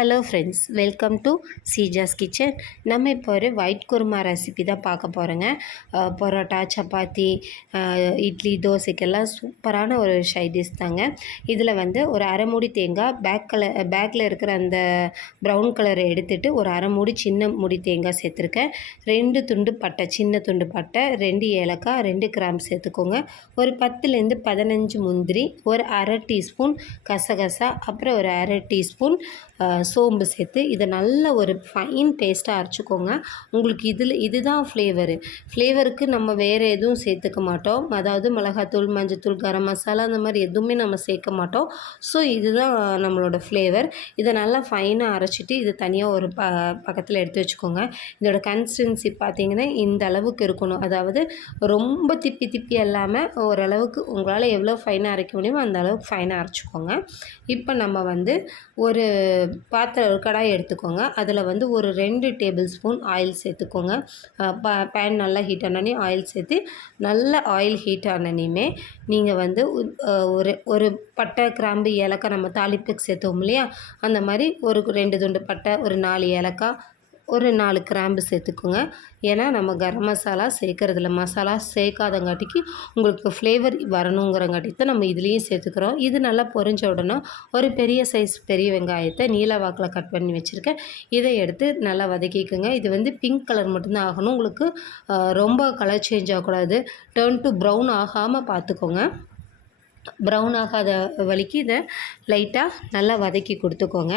Hello friends, welcome to Seeja's kitchen. நம்ம இப்போ ஒரு ஒயிட் குருமா ரெசிபி தான் பார்க்க போகிறோங்க. பரோட்டா, சப்பாத்தி, இட்லி, தோசைக்கெல்லாம் சூப்பரான ஒரு சைட் டிஷ் தாங்க. இதில் வந்து ஒரு அரை மூடி தேங்காய், பேக்கில் இருக்கிற அந்த ப்ரௌன் கலரை எடுத்துகிட்டு ஒரு அரை மூடி சின்ன மூடி தேங்காய் சேர்த்துருக்கேன். 2 துண்டு பட்டை, சின்ன துண்டு பட்டை, 2 ஏலக்காய், 2 கிராம்பு சேர்த்துக்கோங்க. ஒரு 10லேருந்து 15 முந்திரி, ஒரு அரை டீஸ்பூன் கசகசா, அப்புறம் ஒரு அரை டீஸ்பூன் சோம்பு சேர்த்து இதை நல்ல ஒரு ஃபைன் பேஸ்ட்டாக அரைச்சிக்கோங்க. உங்களுக்கு இதுதான் ஃப்ளேவருக்கு நம்ம வேறு எதுவும் சேர்த்துக்க மாட்டோம். அதாவது மிளகாத்தூள், மஞ்சத்தூள், கரம் மசாலா அந்த மாதிரி எதுவுமே நம்ம சேர்க்க மாட்டோம். ஸோ இதுதான் நம்மளோட ஃப்ளேவர். இதை நல்லா ஃபைனாக அரைச்சிட்டு இது தனியாக ஒரு பக்கத்தில் எடுத்து வச்சுக்கோங்க. இதோட கன்சிஸ்டன்சி பார்த்திங்கன்னா இந்த அளவுக்கு இருக்கணும். அதாவது ரொம்ப திப்பி இல்லாமல் ஓரளவுக்கு உங்களால் எவ்வளோ ஃபைனாக அரைக்க முடியுமோ அந்த அளவுக்கு ஃபைனாக அரைச்சிக்கோங்க. இப்போ நம்ம வந்து ஒரு கடாய் எடுத்துக்கோங்க. அதில் வந்து ஒரு 2 டேபிள் ஸ்பூன் ஆயில் சேர்த்துக்கோங்க. பேன் நல்லா ஹீட் ஆனோடனே ஆயில் சேர்த்து நல்ல ஆயில் ஹீட் ஆனோனையுமே நீங்கள் வந்து ஒரு பட்டை, கிராம்பு, ஏலக்காய் நம்ம தாளிப்புக்கு சேர்த்தோம் இல்லையா, அந்த மாதிரி ஒரு 2 துண்டு பட்டை, ஒரு 4 ஏலக்காய், ஒரு 4 கிராம்பு சேர்த்துக்குங்க. ஏன்னா நம்ம கரம் மசாலா சேர்க்குறதில்ல, மசாலா சேர்க்காதங்காட்டிக்கு உங்களுக்கு ஃப்ளேவர் வரணுங்கிறங்காட்டி தான் நம்ம இதுலேயும் சேர்த்துக்கிறோம். இது நல்லா பொரிஞ்ச உடனே ஒரு பெரிய சைஸ் பெரிய வெங்காயத்தை நீல வாக்கில் கட் பண்ணி வச்சுருக்கேன். இதை எடுத்து நல்லா வதக்கிக்குங்க. இது வந்து பிங்க் கலர் மட்டும்தான் ஆகணும். உங்களுக்கு ரொம்ப கலர் சேஞ்ச் ஆகக்கூடாது. டர்ன் டு ப்ரௌன் ஆகாமல் பார்த்துக்கோங்க. ப்ரௌன் ஆகாத வழிக்கு இதை லைட்டாக நல்லா வதக்கி கொடுத்துக்கோங்க.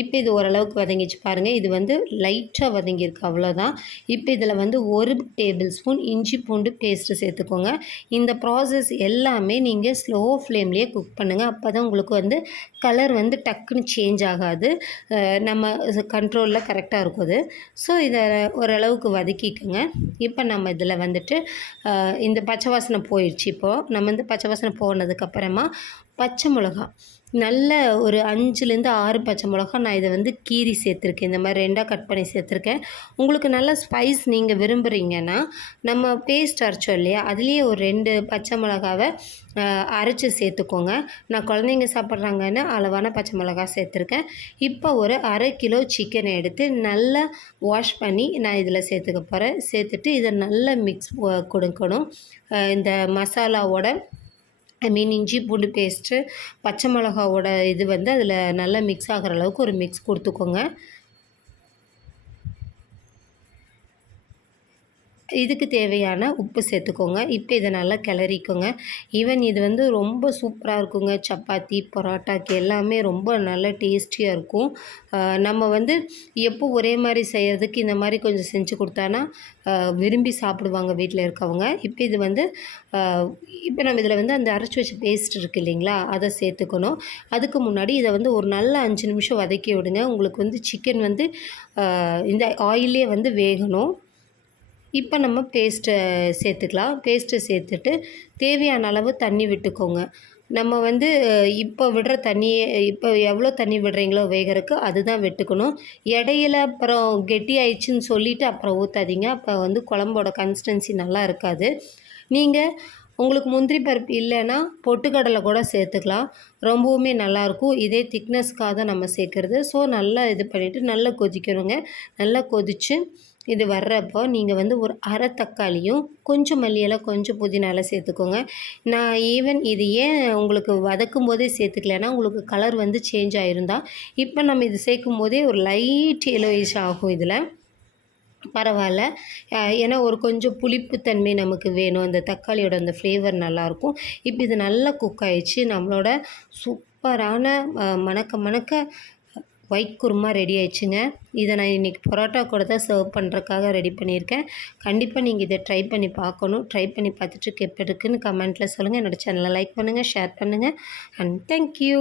இப்போ இது ஓரளவுக்கு வதங்கிச்சு பாருங்கள். இது வந்து லைட்டாக வதங்கியிருக்கு, அவ்வளோதான். இப்போ இதில் வந்து 1 டேபிள் ஸ்பூன் இஞ்சி பூண்டு பேஸ்ட்டு சேர்த்துக்கோங்க. இந்த ப்ராசஸ் எல்லாமே நீங்கள் ஸ்லோ ஃப்ளேம்லேயே குக் பண்ணுங்கள். அப்போ தான் உங்களுக்கு வந்து கலர் வந்து டக்குன்னு சேஞ்ச் ஆகாது. நம்ம கண்ட்ரோலில் கரெக்டாக இருக்கும் அது. ஸோ இதை ஓரளவுக்கு வதக்கிக்குங்க. இப்போ நம்ம இதில் வந்துட்டு இந்த பச்சை வாசனை போயிடுச்சு. இப்போது நம்ம வந்து பச்சை வாசனை போனதுக்கப்புறமா பச்சை மிளகா, நல்ல ஒரு 5லேருந்து 6 பச்சை மிளகா நான் இதை வந்து கீரி சேர்த்துருக்கேன். இந்த மாதிரி 2ஆக கட் பண்ணி சேர்த்துருக்கேன். உங்களுக்கு நல்ல ஸ்பைஸ் நீங்கள் விரும்புகிறீங்கன்னா நம்ம பேஸ்ட் அரைச்சோம் இல்லையா, அதுலேயே ஒரு 2 பச்சை மிளகாவை அரைச்சி சேர்த்துக்கோங்க. நான் குழந்தைங்க சாப்பிட்றாங்கன்னு அளவான பச்சை மிளகா சேர்த்துருக்கேன். இப்போ ஒரு அரை கிலோ சிக்கனை எடுத்து நல்லா வாஷ் பண்ணி நான் இதில் சேர்த்துக்க போகிறேன். சேர்த்துட்டு இதை நல்லா மிக்ஸ் கொடுக்கணும். இந்த மசாலாவோட இஞ்சி பூண்டு பேஸ்ட்டு, பச்சை மிளகாவோட இது வந்து அதில் நல்லா மிக்ஸ் ஆகிற அளவுக்கு ஒரு மிக்ஸ் கொடுத்துக்கோங்க. இதுக்கு தேவையான உப்பு சேர்த்துக்கோங்க. இப்போ இதை நல்லா கிளறிக்கோங்க. ஈவன் இது வந்து ரொம்ப சூப்பராக இருக்குங்க. சப்பாத்தி, பரோட்டாக்கு எல்லாமே ரொம்ப நல்ல டேஸ்டியாக இருக்கும். நம்ம வந்து எப்போ ஒரே மாதிரி செய்கிறதுக்கு இந்த மாதிரி கொஞ்சம் செஞ்சு கொடுத்தானா விரும்பி சாப்பிடுவாங்க வீட்டில் இருக்கவங்க. இப்போ இது வந்து இப்போ நம்ம இதில் வந்து அந்த அரைச்சி வச்ச பேஸ்ட் இருக்குது இல்லைங்களா, அதை சேர்த்துக்கணும். அதுக்கு முன்னாடி இதை வந்து ஒரு நல்ல 5 நிமிஷம் வதக்கி விடுங்க. உங்களுக்கு வந்து சிக்கன் வந்து இந்த ஆயிலே வந்து வேகணும். இப்போ நம்ம பேஸ்ட்டை சேர்த்துக்கலாம். பேஸ்ட்டை சேர்த்துட்டு தேவையான அளவு தண்ணி விட்டுக்கோங்க. நம்ம வந்து இப்போ விடுற தண்ணியே, இப்போ எவ்வளோ தண்ணி விடுறீங்களோ வேகிறதுக்கு அதுதான் விட்டுக்கணும். இடையில அப்புறம் கெட்டி ஆயிடுச்சுன்னு சொல்லிவிட்டு அப்புறம் ஊற்றாதீங்க. அப்போ வந்து குழம்போட கன்சிஸ்டன்சி நல்லா இருக்காது. நீங்கள் உங்களுக்கு முந்திரி பருப்பு இல்லைன்னா பொட்டுக்கடலை கூட சேர்த்துக்கலாம். ரொம்பவுமே நல்லாயிருக்கும். இதே திக்னஸ்க்காக தான் நம்ம சேர்க்குறது. ஸோ நல்லா இது பண்ணிவிட்டு நல்லா கொதிக்கணுங்க. நல்லா கொதித்து இது வர்றப்போ நீங்கள் வந்து ஒரு அரை தக்காளியும் கொஞ்சம் மல்லி கொஞ்சம் புதினா சேர்த்துக்கோங்க. நான் ஈவன் இது ஏன் உங்களுக்கு வதக்கும் போதே சேர்த்துக்கலன்னா உங்களுக்கு கலர் வந்து சேஞ்ச் ஆகிருந்தா, இப்போ நம்ம இது சேர்க்கும் போதே ஒரு லைட் எல்லோயிஷ் ஆகும். இதில் பரவாயில்ல. ஏன்னா ஒரு கொஞ்சம் புளிப்புத்தன்மை நமக்கு வேணும். அந்த தக்காளியோட அந்த ஃப்ளேவர் நல்லாயிருக்கும். இப்போ இது நல்லா குக் ஆகிடுச்சு. நம்மளோட சூப்பரான மணக்க ஒயிட் குருமா ரெடி ஆயிடுச்சுங்க. இதை நான் இன்றைக்கி பரோட்டா கூட தான் சர்வ் பண்ணுறதுக்காக ரெடி பண்ணியிருக்கேன். கண்டிப்பாக நீங்கள் இதை ட்ரை பண்ணி பார்க்கணும். ட்ரை பண்ணி பார்த்துட்டு எப்படி இருக்குன்னு கமெண்ட்டில் சொல்லுங்கள். என்னோடய சேனலை லைக் பண்ணுங்கள், ஷேர் பண்ணுங்கள். And thank you.